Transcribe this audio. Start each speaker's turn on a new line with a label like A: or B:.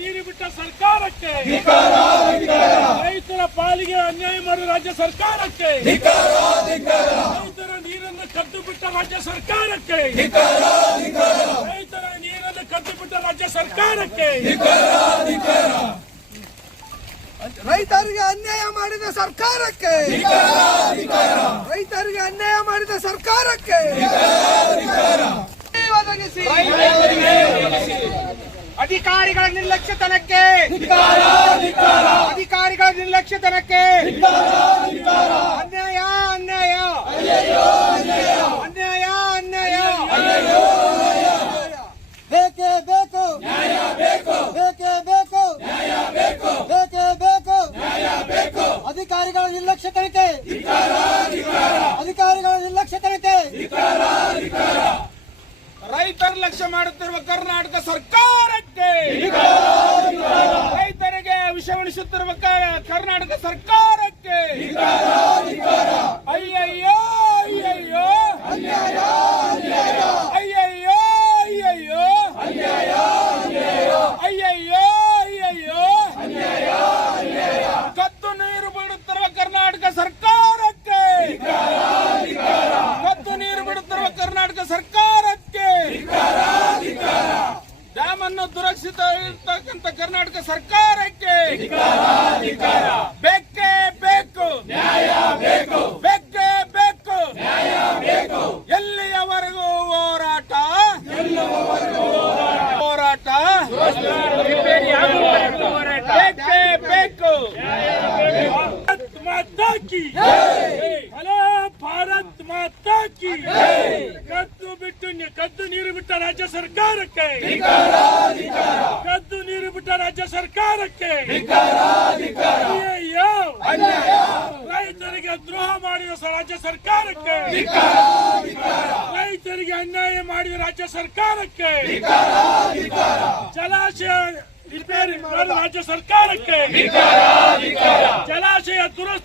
A: ನೀರು ಬಿಟ್ಟ ಸರ್ಕಾರಕ್ಕೆ ರೈತರ ಪಾಲಿಗೆ ಅನ್ಯಾಯ ಮಾಡುವ ರಾಜ್ಯ ಸರ್ಕಾರಕ್ಕೆ. ರೈತರ ನೀರನ್ನು ಕದ್ದು ಬಿಟ್ಟ ರಾಜ್ಯ ಸರ್ಕಾರಕ್ಕೆ. ರೈತರ ನೀರನ್ನು ಕದ್ದು ಬಿಟ್ಟ ರಾಜ್ಯ ಸರ್ಕಾರಕ್ಕೆ.
B: ರೈತರಿಗೆ ಅನ್ಯಾಯ ಮಾಡಿದ ಸರ್ಕಾರಕ್ಕೆ. ರೈತರಿಗೆ ಅನ್ಯಾಯ ಮಾಡಿದ ಸರ್ಕಾರಕ್ಕೆ.
C: ಅಧಿಕಾರಿಗಳ ನಿರ್ಲಕ್ಷ್ಯತನಕ್ಕೆ ಅಧಿಕಾರಿಗಳ ನಿರ್ಲಕ್ಷ್ಯತನಕ್ಕೆ ಅನ್ಯಾಯ ಅನ್ಯಾಯ ಅನ್ಯಾಯ ಅನ್ಯಾಯ
B: ಬೇಕೇ ಬೇಕು ಬೇಕೇ ಬೇಕು ಬೇಕೇ ಬೇಕು ಅಧಿಕಾರಿಗಳ ನಿರ್ಲಕ್ಷ್ಯ
A: ರೈತರ ಲಕ್ಷ್ಯ ಮಾಡುತ್ತಿರುವ ಕರ್ನಾಟಕ ಸರ್ಕಾರಕ್ಕೆ ರೈತರಿಗೆ ವಿಷ ಉಣಿಸುತ್ತಿರುವ ಕ- ಕರ್ನಾಟಕ ಸರ್ಕಾರಕ್ಕೆ ಅನ್ನು ದುರಕ್ಷಿತ ಇರ್ತಕ್ಕಂಥ ಕರ್ನಾಟಕ ಸರ್ಕಾರಕ್ಕೆ. ಬೇಕೇ ಬೇಕು. ಬೇಕೇ ಬೇಕು. ಎಲ್ಲಿಯವರೆಗೂ ಹೋರಾಟ? ಹೋರಾಟ. ಬೇಕೇ. ಬೇಕು ಭಾರತ್ ಮಾತಾ ಕಿ ಹಲೋ ಭಾರತ್ ಮಾತಾ ಕಿ ಕದ್ದು ಬಿಟ್ಟು ಕದ್ದು ನೀರು ಬಿಟ್ಟ ರಾಜ್ಯ ಸರ್ಕಾರಕ್ಕೆ. ಕದ್ದು ನೀರು ಬಿಟ್ಟ ರಾಜ್ಯ ಸರ್ಕಾರಕ್ಕೆ. ರೈತರಿಗೆ ದ್ರೋಹ ಮಾಡಿದ ರಾಜ್ಯ ಸರ್ಕಾರಕ್ಕೆ. ರೈತರಿಗೆ ಅನ್ಯಾಯ ಮಾಡಿದ ರಾಜ್ಯ ಸರ್ಕಾರಕ್ಕೆ. ಜಲಾಶಯ ರಿಪೇರಿ ಮಾಡಿದ ರಾಜ್ಯ ಸರ್ಕಾರಕ್ಕೆ. ಜಲಾಶಯ ದುರಸ್ತಿ